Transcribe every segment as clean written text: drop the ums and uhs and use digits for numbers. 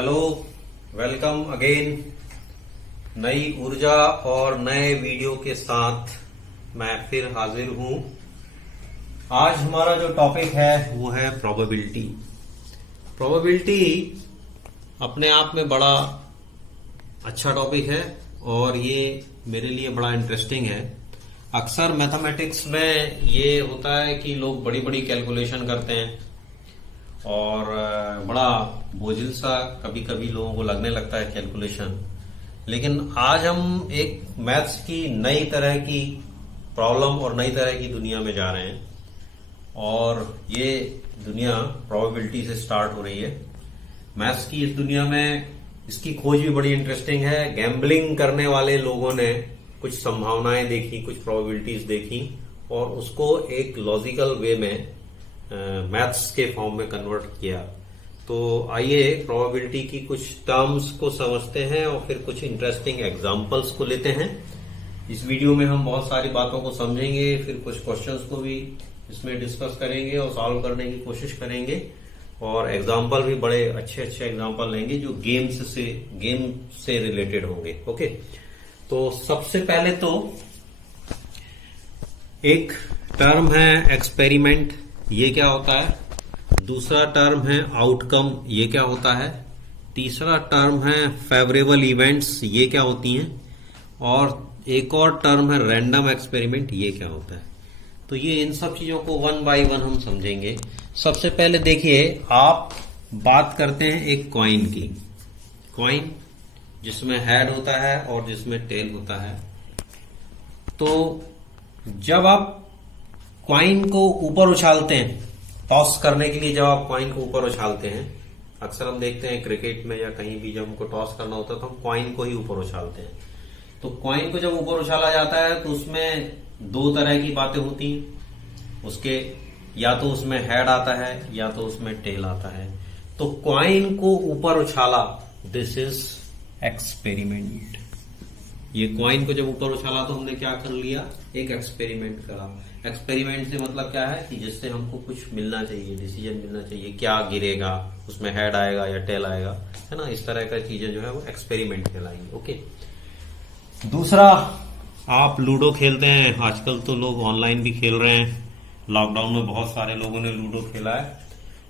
Hello, welcome again. नई ऊर्जा और नए वीडियो के साथ मैं फिर हाजिर हूं। आज हमारा जो टॉपिक है वो है प्रोबेबिलिटी। प्रोबेबिलिटी अपने आप में बड़ा अच्छा टॉपिक है और ये मेरे लिए बड़ा इंटरेस्टिंग है। अक्सर मैथमेटिक्स में ये होता है कि लोग बड़ी बड़ी कैलकुलेशन करते हैं और बड़ा बोझिल सा कभी कभी लोगों को लगने लगता है कैलकुलेशन। लेकिन आज हम एक मैथ्स की नई तरह की प्रॉब्लम और नई तरह की दुनिया में जा रहे हैं और ये दुनिया प्रोबेबिलिटी से स्टार्ट हो रही है। मैथ्स की इस दुनिया में इसकी खोज भी बड़ी इंटरेस्टिंग है। गैम्बलिंग करने वाले लोगों ने कुछ संभावनाएं देखी, कुछ प्रोबेबिलिटीज देखी और उसको एक लॉजिकल वे में मैथ्स के फॉर्म में कन्वर्ट किया। तो आइए प्रोबेबिलिटी की कुछ टर्म्स को समझते हैं और फिर कुछ इंटरेस्टिंग एग्जांपल्स को लेते हैं। इस वीडियो में हम बहुत सारी बातों को समझेंगे, फिर कुछ क्वेश्चंस को भी इसमें डिस्कस करेंगे और सॉल्व करने की कोशिश करेंगे और एग्जाम्पल भी बड़े अच्छे अच्छे एग्जाम्पल लेंगे जो गेम से रिलेटेड होंगे। ओके, तो सबसे पहले तो एक टर्म है एक्सपेरिमेंट, ये क्या होता है। दूसरा टर्म है आउटकम, ये क्या होता है। तीसरा टर्म है फेवरेबल इवेंट्स, ये क्या होती हैं। और एक और टर्म है रैंडम एक्सपेरिमेंट, ये क्या होता है। तो ये इन सब चीजों को वन बाय वन हम समझेंगे। सबसे पहले देखिए, आप बात करते हैं एक कॉइन की। कॉइन जिसमें हेड होता है और जिसमें टेल होता है। तो जब आप कॉइन को ऊपर उछालते हैं, टॉस करने के लिए जब आप कॉइन को ऊपर उछालते हैं, अक्सर हम देखते हैं क्रिकेट में या कहीं भी जब हमको टॉस करना होता है तो हम कॉइन को ही ऊपर उछालते हैं। तो कॉइन को जब ऊपर उछाला जाता है तो उसमें दो तरह की बातें होती हैं। उसके या तो उसमें हेड आता है या तो उसमें टेल आता है। तो कॉइन को ऊपर उछाला, दिस इज एक्सपेरिमेंट। ये कॉइन को जब ऊपर उछाला तो हमने क्या कर लिया, एक एक्सपेरिमेंट करा। एक्सपेरिमेंट से मतलब क्या है कि जिससे हमको कुछ मिलना चाहिए, डिसीजन मिलना चाहिए, क्या गिरेगा, उसमें हेड आएगा या टेल आएगा, है ना। इस तरह का चीजें जो है वो एक्सपेरिमेंट कहलाएंगी। ओके, दूसरा, आप लूडो खेलते हैं। आजकल तो लोग ऑनलाइन भी खेल रहे हैं। लॉकडाउन में बहुत सारे लोगों ने लूडो खेला है।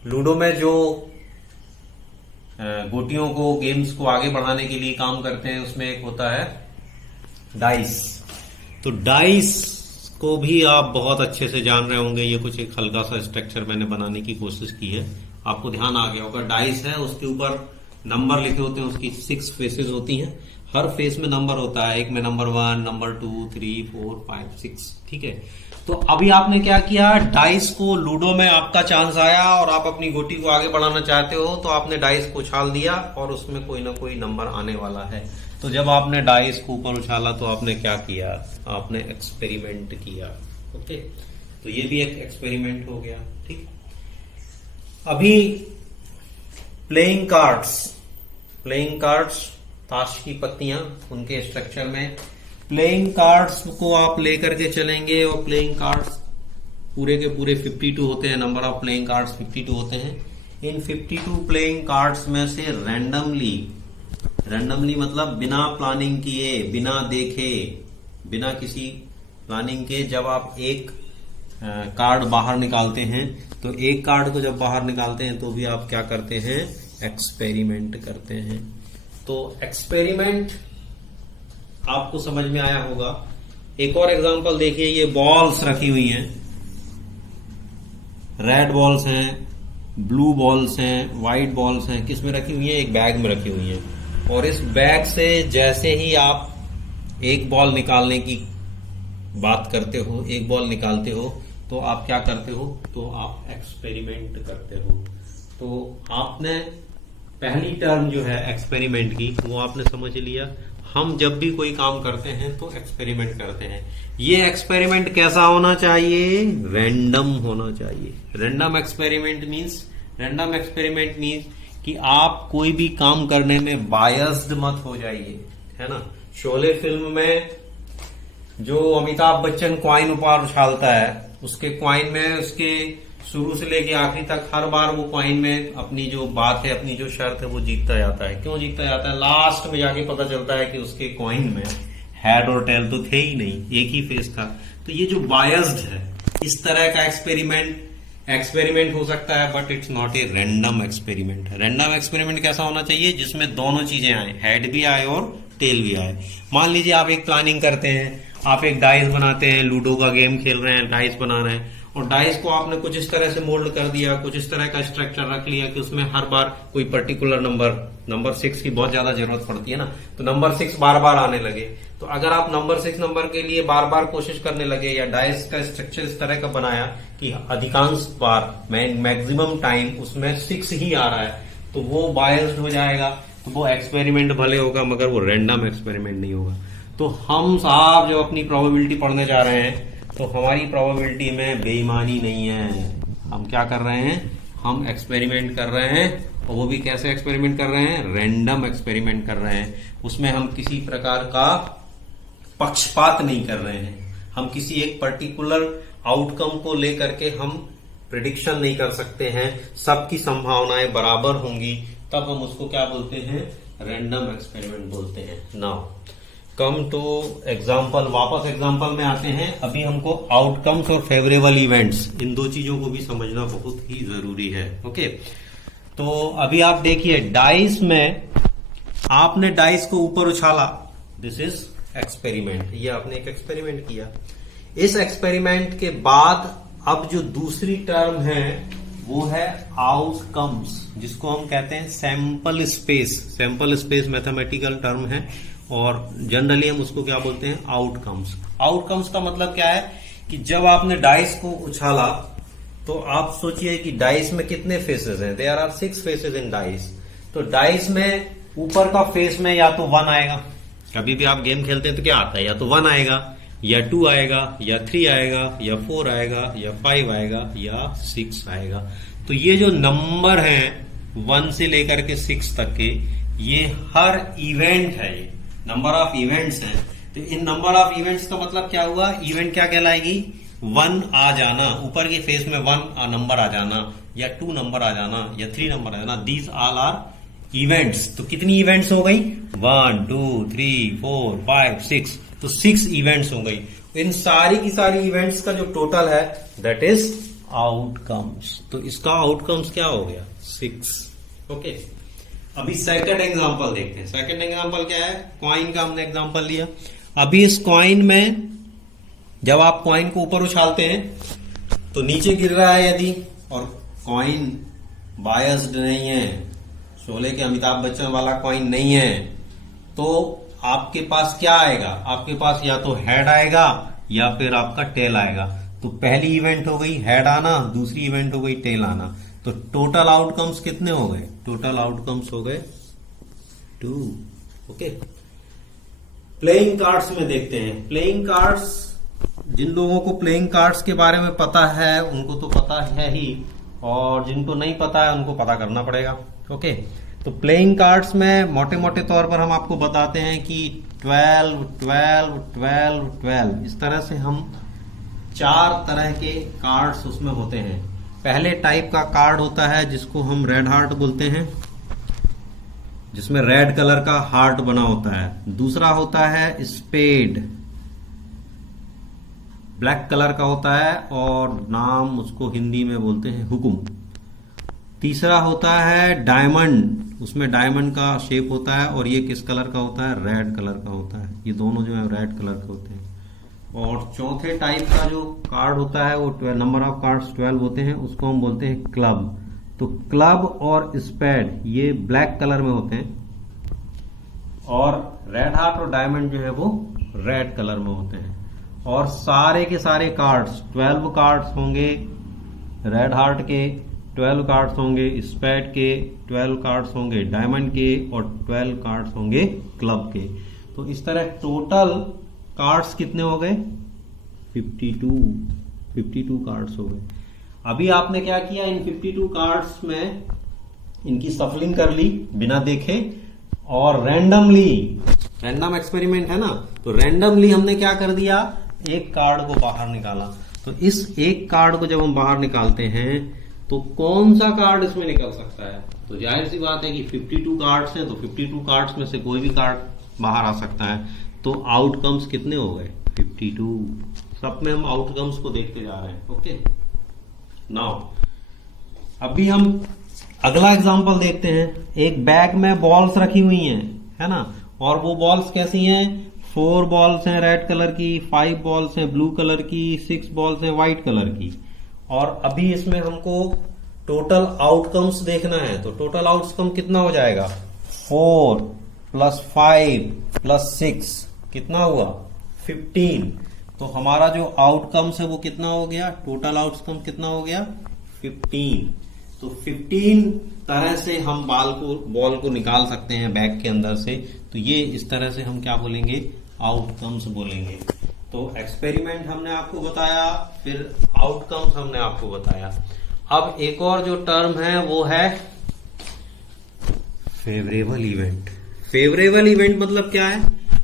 लूडो में जो गोटियों को, गेम्स को आगे बढ़ाने के लिए काम करते हैं, उसमें एक होता है डाइस। तो डाइस को भी आप बहुत अच्छे से जान रहे होंगे। ये कुछ एक हल्का सा स्ट्रक्चर मैंने बनाने की कोशिश की है, आपको ध्यान आ गया होगा। डाइस है, उसके ऊपर नंबर लिखे होते हैं, उसकी 6 फेसेस होती हैं। हर फेस में नंबर होता है, एक में नंबर 1, नंबर 2, 3, 4, 5, 6। ठीक है। तो अभी आपने क्या किया, डाइस को, लूडो में आपका चांस आया और आप अपनी गोटी को आगे बढ़ाना चाहते हो तो आपने डाइस को उछाल दिया और उसमें कोई ना कोई नंबर आने वाला है। तो जब आपने डाइस को ऊपर उछाला तो आपने क्या किया, आपने एक्सपेरिमेंट किया। ओके, तो ये भी एक एक्सपेरिमेंट हो गया। ठीक। अभी प्लेइंग कार्ड्स, ताश की पत्तियां, उनके स्ट्रक्चर में प्लेइंग कार्ड्स को आप लेकर के चलेंगे और प्लेइंग कार्ड्स पूरे के पूरे 52 होते हैं। नंबर ऑफ प्लेइंग कार्ड्स 52 होते हैं। इन 52 प्लेइंग कार्ड्स में से रैंडमली मतलब बिना प्लानिंग किए, बिना देखे, बिना किसी प्लानिंग के जब आप एक कार्ड बाहर निकालते हैं, तो एक कार्ड को जब बाहर निकालते हैं तो भी आप क्या करते हैं, एक्सपेरिमेंट करते हैं। तो एक्सपेरिमेंट आपको समझ में आया होगा। एक और एग्जांपल देखिए, ये बॉल्स रखी हुई हैं, रेड बॉल्स हैं, ब्लू बॉल्स हैं, व्हाइट बॉल्स हैं। किस में रखी हुई हैं, एक बैग में रखी हुई हैं। और इस बैग से जैसे ही आप एक बॉल निकालने की बात करते हो, एक बॉल निकालते हो, तो आप क्या करते हो, तो आप एक्सपेरिमेंट करते हो। तो आपने पहली टर्म जो है एक्सपेरिमेंट की, वो आपने समझ लिया। हम जब भी कोई काम करते हैं तो एक्सपेरिमेंट करते हैं। ये एक्सपेरिमेंट कैसा होना चाहिए, रैंडम होना चाहिए। रैंडम एक्सपेरिमेंट मीन्स कि आप कोई भी काम करने में बायस्ड मत हो जाइए, है ना। शोले फिल्म में जो अमिताभ बच्चन क्वाइन ऊपर उछालता है, उसके क्वाइन में उसके शुरू से लेके आखिरी तक हर बार वो कॉइन में अपनी जो बात है, अपनी जो शर्त है, वो जीतता जाता है। क्यों जीतता जाता है? लास्ट में जाके पता चलता है कि उसके कॉइन में हेड और टेल तो थे ही नहीं, एक ही फेस था। तो ये जो बायस्ड है, इस तरह का एक्सपेरिमेंट हो सकता है, but it's not a random experiment. Random experiment कैसा होना चाहिए? जिसमें दोनों चीजें आए, हेड भी आए और टेल भी आए। मान लीजिए आप एक प्लानिंग करते हैं, आप एक डाइस बनाते हैं, लूडो का गेम खेल रहे हैं, डाइस बना रहे हैं, और डाइस को आपने कुछ इस तरह से मोल्ड कर दिया, कुछ इस तरह का स्ट्रक्चर रख लिया कि उसमें हर बार कोई पर्टिकुलर नंबर 6 की बहुत ज्यादा जरूरत पड़ती है ना, तो नंबर 6 बार बार आने लगे। तो अगर आप नंबर 6 नंबर के लिए बार बार कोशिश करने लगे, या डाइस का स्ट्रक्चर इस तरह का बनाया कि अधिकांश बार मैक्सिमम टाइम उसमें 6 ही आ रहा है, तो वो बायस्ड हो जाएगा। तो वो एक्सपेरिमेंट भले होगा, मगर वो रैंडम एक्सपेरिमेंट नहीं होगा। तो हम साहब जो अपनी प्रोबेबिलिटी पढ़ने जा रहे हैं, तो हमारी प्रोबेबिलिटी में बेईमानी नहीं है। हम क्या कर रहे हैं? हम एक्सपेरिमेंट कर रहे हैं, और वो भी कैसे एक्सपेरिमेंट कर रहे हैं? रैंडम एक्सपेरिमेंट कर रहे हैं। उसमें हम किसी प्रकार का पक्षपात नहीं कर रहे हैं। हम किसी एक पर्टिकुलर आउटकम को लेकर के हम प्रिडिक्शन नहीं कर सकते हैं। सबकी संभावनाएं बराबर होंगी, तब हम उसको क्या बोलते हैं? रैंडम एक्सपेरिमेंट बोलते हैं। Now come to example. वापस एग्जाम्पल में आते हैं। अभी हमको आउटकम्स और फेवरेबल इवेंट्स, इन दो चीजों को भी समझना बहुत ही जरूरी है। ओके, तो अभी आप देखिए, डाइस में आपने डाइस को ऊपर उछाला, दिस इज एक्सपेरिमेंट। ये आपने एक एक्सपेरिमेंट किया। इस एक्सपेरिमेंट के बाद अब जो दूसरी टर्म है वो है आउटकम्स, जिसको हम कहते हैं sample space. Sample space mathematical term है, और जनरली हम उसको क्या बोलते हैं? आउटकम्स। आउटकम्स का मतलब क्या है कि जब आपने डाइस को उछाला, तो आप सोचिए कि डाइस में कितने फेसेस हैं? There are 6 faces in dice. तो डाइस में ऊपर का फेस में या तो 1 आएगा, कभी भी आप गेम खेलते हैं तो क्या आता है? या तो 1 आएगा, या 2 आएगा, या 3 आएगा, या 4 आएगा, या 5 आएगा, या 6 आएगा। तो ये जो नंबर हैं 1 से लेकर के 6 तक के, ये हर इवेंट है, ये नंबर ऑफ इवेंट्स हैं। तो इन नंबर ऑफ इवेंट्स का मतलब क्या हुआ? इवेंट क्या कहलाएगी? 1 आ जाना, ऊपर के फेस में 1 नंबर आ जाना, या 2 नंबर आ जाना, या 3 नंबर आ जाना। These all are events. तो कितनी इवेंट्स हो गई? 1 2 3 4 5 6। तो 6 इवेंट्स हो गई। इन सारी की सारी इवेंट्स का जो टोटल है, दैट इज आउटकम्स। तो इसका आउटकम्स क्या हो गया? 6। ओके, अभी सेकंड एग्जांपल देखते हैं। सेकंड एग्जांपल क्या है? कॉइन का हमने एग्जांपल लिया। अभी इस कॉइन में जब आप कॉइन को ऊपर उछालते हैं तो नीचे गिर रहा है यदि, और कॉइन बायस्ड नहीं है, शोले के अमिताभ बच्चन वाला कॉइन नहीं है, तो आपके पास क्या आएगा? आपके पास या तो हेड आएगा या फिर आपका टेल आएगा। तो पहली इवेंट हो गई हेड आना, दूसरी इवेंट हो गई टेल आना। तो टोटल आउटकम्स कितने हो गए? टोटल आउटकम्स हो गए 2। ओके, प्लेइंग कार्ड्स में देखते हैं। प्लेइंग कार्ड्स, जिन लोगों को प्लेइंग कार्ड्स के बारे में पता है उनको तो पता है ही, और जिनको नहीं पता है उनको पता करना पड़ेगा। ओके, तो प्लेइंग कार्ड्स में मोटे मोटे तौर पर हम आपको बताते हैं कि 12 12 12 12 इस तरह से हम 4 तरह के कार्ड्स उसमें होते हैं। पहले टाइप का कार्ड होता है जिसको हम रेड हार्ट बोलते हैं, जिसमें रेड कलर का हार्ट बना होता है। दूसरा होता है स्पेड, ब्लैक कलर का होता है और नाम उसको हिंदी में बोलते हैं हुकुम। तीसरा होता है डायमंड, उसमें डायमंड का शेप होता है और ये किस कलर का होता है? रेड कलर का होता है। ये दोनों जो है रेड कलर के होते हैं। और चौथे टाइप का जो कार्ड होता है वो 12 नंबर ऑफ कार्ड्स 12 होते हैं, उसको हम बोलते हैं क्लब। तो क्लब और स्पेड ये ब्लैक कलर में होते हैं, और रेड हार्ट और डायमंड जो है वो रेड कलर में होते हैं। और सारे के सारे कार्ड्स 12 कार्ड्स होंगे रेड हार्ट के, 12 कार्ड्स होंगे स्पेड के, 12 कार्ड्स होंगे डायमंड के, और 12 कार्ड्स होंगे क्लब के। तो इस तरह टोटल कार्ड्स कितने हो गए? 52 कार्ड्स हो गए। अभी आपने क्या किया? इन 52 कार्ड्स में इनकी सफलिंग कर ली बिना देखे, और रैंडमली, रैंडम एक्सपेरिमेंट है ना, तो रैंडमली हमने क्या कर दिया? एक कार्ड को बाहर निकाला। तो इस एक कार्ड को जब हम बाहर निकालते हैं तो कौन सा कार्ड इसमें निकल सकता है? तो जाहिर सी बात है कि 52 कार्ड्स हैं, तो 52 कार्ड्स में से कोई भी कार्ड बाहर आ सकता है। तो आउटकम्स कितने हो गए? 52। सब में हम आउटकम्स को देखते जा रहे हैं। ओके, नाउ अभी हम अगला एग्जांपल देखते हैं। एक बैग में बॉल्स रखी हुई हैं, है ना, और वो बॉल्स कैसी हैं? 4 बॉल्स हैं रेड कलर की, 5 बॉल्स हैं ब्लू कलर की, 6 बॉल्स हैं व्हाइट कलर की। और अभी इसमें हमको टोटल आउटकम्स देखना है। तो टोटल आउटकम कितना हो जाएगा? 4 + 5 + 6 कितना हुआ? 15। तो हमारा जो आउटकम्स है वो कितना हो गया? टोटल आउटकम कितना हो गया? 15। तो 15 तरह से हम बॉल को निकाल सकते हैं बैग के अंदर से। तो ये इस तरह से हम क्या बोलेंगे? आउटकम्स बोलेंगे। तो एक्सपेरिमेंट हमने आपको बताया, फिर आउटकम्स हमने आपको बताया। अब एक और जो टर्म है वो है फेवरेबल इवेंट। फेवरेबल इवेंट मतलब क्या है?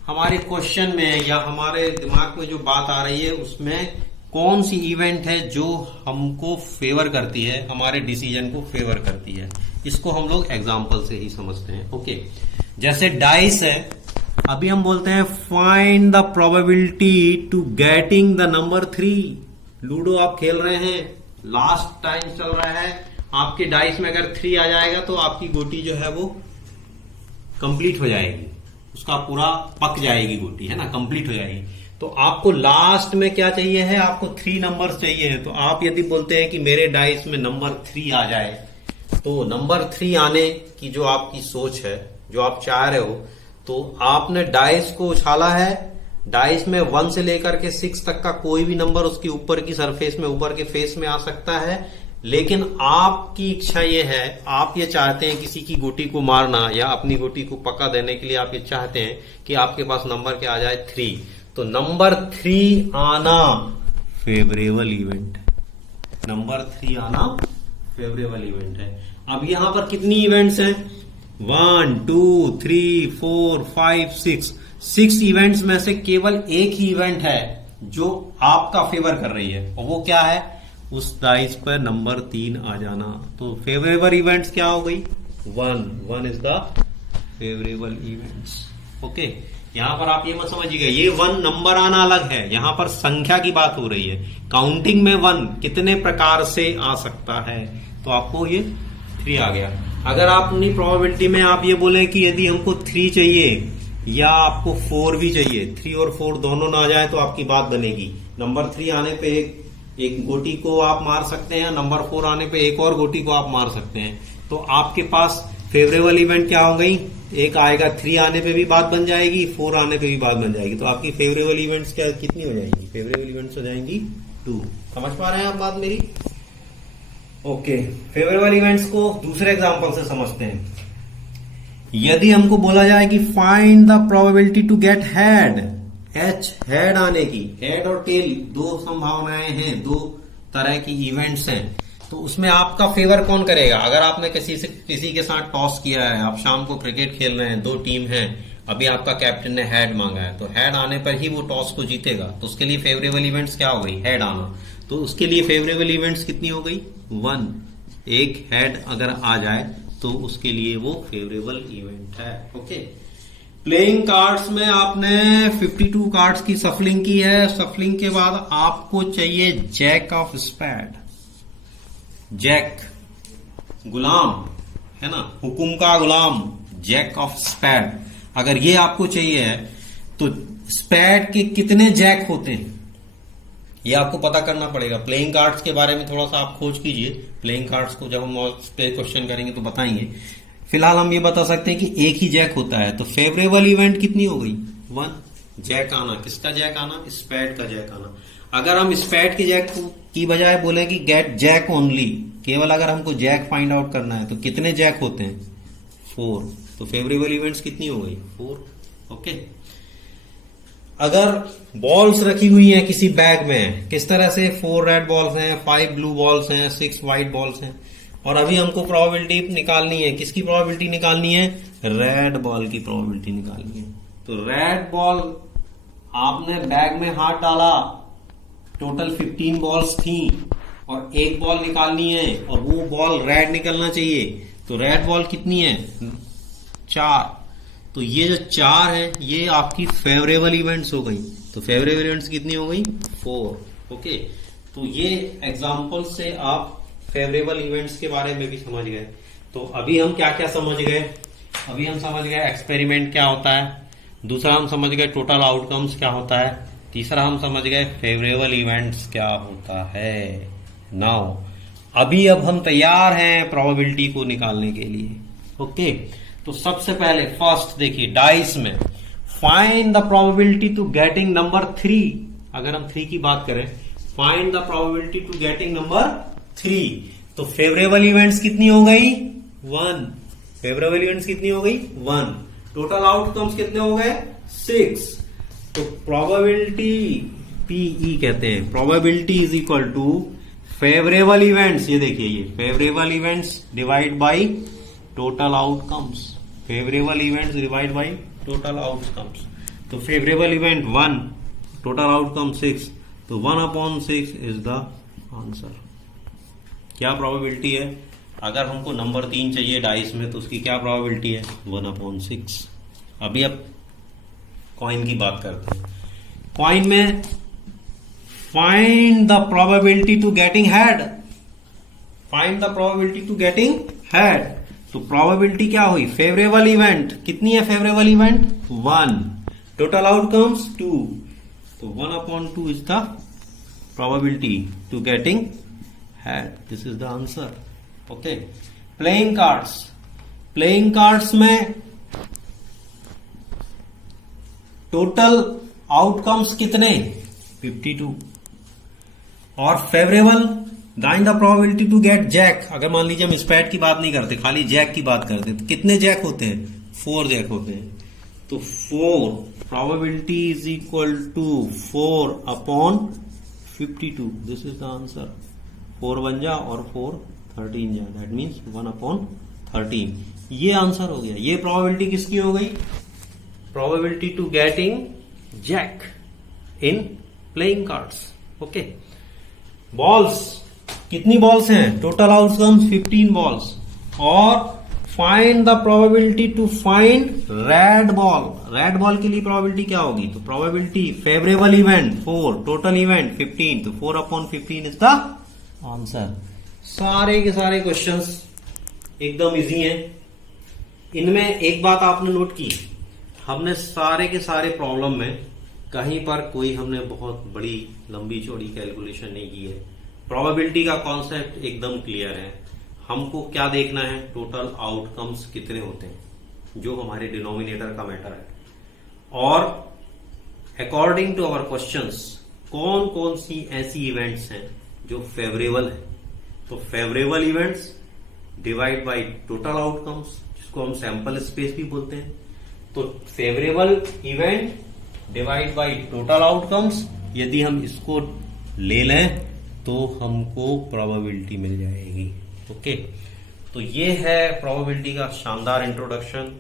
हमारे क्वेश्चन में या हमारे दिमाग में जो बात आ रही है उसमें कौन सी इवेंट है जो हमको फेवर करती है, हमारे डिसीजन को फेवर करती है। इसको हम लोग एग्जाम्पल से ही समझते हैं। ओके, जैसे डाइस है, अभी हम बोलते हैं find the probability to getting the number 3। Ludo आप खेल रहे हैं, लास्ट टाइम चल रहा है, आपके डाइस में अगर 3 आ जाएगा तो आपकी गोटी जो है वो कंप्लीट हो जाएगी, उसका पूरा पक जाएगी गोटी, है ना, कंप्लीट हो जाएगी। तो आपको लास्ट में क्या चाहिए है? आपको 3 नंबर चाहिए है। तो आप यदि बोलते हैं कि मेरे डाइस में नंबर 3 आ जाए, तो नंबर 3 आने की जो आपकी सोच है, जो आप चाह रहे हो, तो आपने डाइस को उछाला है। डाइस में 1 से लेकर के 6 तक का कोई भी नंबर उसकी ऊपर की सरफेस में, ऊपर के फेस में आ सकता है। लेकिन आपकी इच्छा ये है, आप ये चाहते हैं किसी की गोटी को मारना या अपनी गोटी को पक्का देने के लिए आप ये चाहते हैं कि आपके पास नंबर क्या आ जाए? 3। तो नंबर 3 आना फेवरेबल इवेंट, नंबर 3 आना फेवरेबल इवेंट है। अब यहां पर कितनी इवेंट्स हैं? 1 2 3 4 5 6 इवेंट्स में से केवल एक ही इवेंट है जो आपका फेवर कर रही है, और वो क्या है? उस डाइस पर नंबर 3 आ जाना। तो फेवरेबल इवेंट्स क्या हो गई? 1 is the favourable events. Okay, यहां पर आप ये मत समझिएगा ये 1 नंबर आना अलग है, यहां पर संख्या की बात हो रही है। काउंटिंग में 1 कितने प्रकार से आ सकता है, तो आपको ये 3 आ गया। अगर आप अपनी प्रोबेबिलिटी में आप ये बोले कि यदि हमको 3 चाहिए या आपको 4 भी चाहिए, 3 और 4 दोनों ना आ जाए तो आपकी बात बनेगी। नंबर 3 आने पे एक गोटी को आप मार सकते हैं, नंबर 4 आने पे एक और गोटी को आप मार सकते हैं। तो आपके पास फेवरेबल इवेंट क्या हो गई? एक आएगा, 3 आने पे भी बात बन जाएगी, 4 आने पे भी बात बन जाएगी। तो आपकी फेवरेबल इवेंट्स क्या कितनी हो जाएंगी? फेवरेबल इवेंट्स हो जाएंगी 2। समझ पा रहे हैं आप बात मेरी? ओके, फेवरेबल इवेंट्स को दूसरे एग्जांपल से समझते हैं। यदि हमको बोला जाए कि find the probability to get head, head आने की, हेड और टेल 2 संभावनाएं हैं, 2 तरह की इवेंट्स हैं। तो उसमें आपका फेवर कौन करेगा? अगर आपने किसी के साथ टॉस किया है, आप शाम को क्रिकेट खेल रहे हैं, 2 टीम हैं, अभी आपका कैप्टन ने हेड मांगा है, तो हेड आने पर ही वो टॉस को जीतेगा। तो उसके लिए फेवरेबल इवेंट्स क्या हो गई? हेड आना। तो उसके लिए फेवरेबल इवेंट्स कितनी हो गई? 1। एक हेड अगर आ जाए तो उसके लिए वो फेवरेबल इवेंट है। ओके, प्लेइंग कार्ड्स में आपने 52 कार्ड्स की सफलिंग की है। सफलिंग के बाद आपको चाहिए जैक ऑफ स्पैड। जैक गुलाम, है ना, हुकुम का गुलाम, जैक ऑफ स्पैड। अगर ये आपको चाहिए है तो स्पैड के कितने जैक होते हैं ये आपको पता करना पड़ेगा। प्लेइंग कार्ड्स के बारे में थोड़ा सा आप खोज कीजिए, प्लेइंग कार्ड्स को जब हम उस पे क्वेश्चन करेंगे तो बताएंगे। फिलहाल हम ये बता सकते हैं कि एक ही जैक होता है। तो फेवरेबल इवेंट कितनी हो गई? 1 जैक आना। किसका जैक आना? स्पैड का जैक आना। अगर हम स्पैड के जैक की बजाय बोले कि गेट जैक ओनली, केवल अगर हमको जैक फाइंड आउट करना है, तो कितने जैक होते हैं? 4। तो फेवरेबल इवेंट्स कितनी हो गई? 4। ओके, अगर बॉल्स रखी हुई हैं किसी बैग में, किस तरह से 4 रेड बॉल्स हैं, 5 ब्लू बॉल्स हैं, 6 व्हाइट बॉल्स हैं, और अभी हमको प्रोबेबिलिटी निकालनी है। किसकी प्रोबेबिलिटी निकालनी है? रेड बॉल की प्रोबेबिलिटी निकालनी है। तो रेड बॉल आपने बैग में हाथ डाला, टोटल 15 बॉल्स थी और एक बॉल निकालनी है और वो बॉल रेड निकलना चाहिए, तो रेड बॉल कितनी है? 4। तो ये जो 4 है ये आपकी फेवरेबल इवेंट्स हो गई। तो फेवरेबल इवेंट्स कितनी हो गई? 4। ओके, तो ये एग्जांपल से आप फेवरेबल इवेंट्स के बारे में भी समझ गए। तो अभी हम क्या क्या समझ गए? अभी हम समझ गए एक्सपेरिमेंट क्या होता है, दूसरा हम समझ गए टोटल आउटकम्स क्या होता है, तीसरा हम समझ गए फेवरेबल इवेंट्स क्या होता है। नाउ अब हम तैयार हैं प्रोबेबिलिटी को निकालने के लिए। ओके, तो सबसे पहले फर्स्ट देखिए डाइस में find the probability to getting number 3। अगर हम 3 की बात करें, find the probability to getting number 3, तो फेवरेबल इवेंट्स कितनी हो गई? 1। फेवरेबल इवेंट्स कितनी हो गई? 1। टोटल आउटकम्स कितने हो गए? 6। तो प्रोबेबिलिटी पीई कहते हैं, probability is equal to favourable events, ये देखिए ये favourable events divide by total outcomes, favourable events divide by total outcomes. तो फेवरेबल इवेंट 1, टोटल आउटकम 6, तो 1/6 इज द आंसर। क्या प्रोबेबिलिटी है? अगर हमको नंबर 3 चाहिए डाइस में तो उसकी क्या प्रोबेबिलिटी है? 1/6। अभी अब कॉइन की बात करते हैं। कॉइन में find the probability to getting head, find the probability to getting head. तो प्रोबेबिलिटी क्या हुई? फेवरेबल इवेंट कितनी है? फेवरेबल इवेंट 1, टोटल आउटकम्स 2, तो 1/2 is the probability to getting head. This is the answer. Okay, playing cards, playing cards में total outcomes कितने? 52। और favourable find the probability to get jack. अगर मान लीजिए हम स्पैड की बात नहीं करते, खाली जैक की बात करते, तो कितने जैक होते हैं? 4 जैक होते हैं। तो 4 probability is equal to 4/52। This is the answer. 4 बन जा और 4 13 जा, दैट मीन्स 1/13। ये आंसर हो गया। ये प्रोबेबिलिटी किसकी हो गई? Probability to getting jack in playing cards. Okay, balls, कितनी बॉल्स हैं? Total outcomes 15 balls. और find the probability to find red ball. Red ball के लिए प्रोबेबिलिटी क्या होगी? तो probability favourable event 4, total event 15, तो 4/15 इज द आंसर। सारे के सारे क्वेश्चंस एकदम इजी हैं। इनमें एक बात आपने नोट की, हमने सारे के सारे प्रॉब्लम में कहीं पर कोई हमने बहुत बड़ी लंबी चौड़ी कैलकुलेशन नहीं की है। प्रोबेबिलिटी का कॉन्सेप्ट एकदम क्लियर है। हमको क्या देखना है? टोटल आउटकम्स कितने होते हैं, जो हमारे डिनोमिनेटर का मैटर है। और अकॉर्डिंग टू अवर क्वेश्चंस कौन कौन सी ऐसी इवेंट्स हैं जो फेवरेबल है। तो favourable events divide by total outcomes, जिसको हम सैंपल स्पेस भी बोलते हैं। तो favourable event divide by total outcomes, यदि हम इसको ले लें तो हमको प्रोबेबिलिटी मिल जाएगी। ओके, तो ये है प्रोबेबिलिटी का शानदार इंट्रोडक्शन।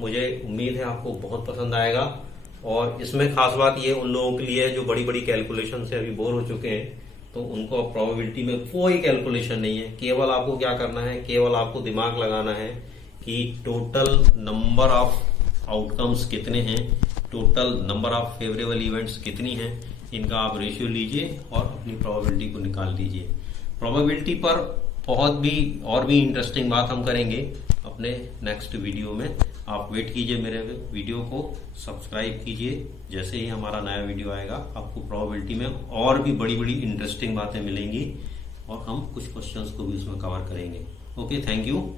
मुझे उम्मीद है आपको बहुत पसंद आएगा। और इसमें खास बात ये उन लोगों के लिए जो बड़ी बड़ी कैलकुलेशन से अभी बोर हो चुके हैं, तो उनको अब प्रोबेबिलिटी में कोई कैलकुलेशन नहीं है। केवल आपको क्या करना है? केवल आपको दिमाग लगाना है कि टोटल नंबर ऑफ आउटकम्स कितने हैं, total number of favourable events कितनी हैं, इनका आप रेशियो लीजिए और अपनी प्रोबेबिलिटी को निकाल लीजिए। प्रोबेबिलिटी पर बहुत भी और भी इंटरेस्टिंग बात हम करेंगे अपने नेक्स्ट वीडियो में। आप वेट कीजिए, मेरे वीडियो को सब्सक्राइब कीजिए। जैसे ही हमारा नया वीडियो आएगा आपको प्रोबेबिलिटी में और भी बड़ी बड़ी इंटरेस्टिंग बातें मिलेंगी और हम कुछ क्वेश्चंस को भी उसमें कवर करेंगे। Okay, thank you.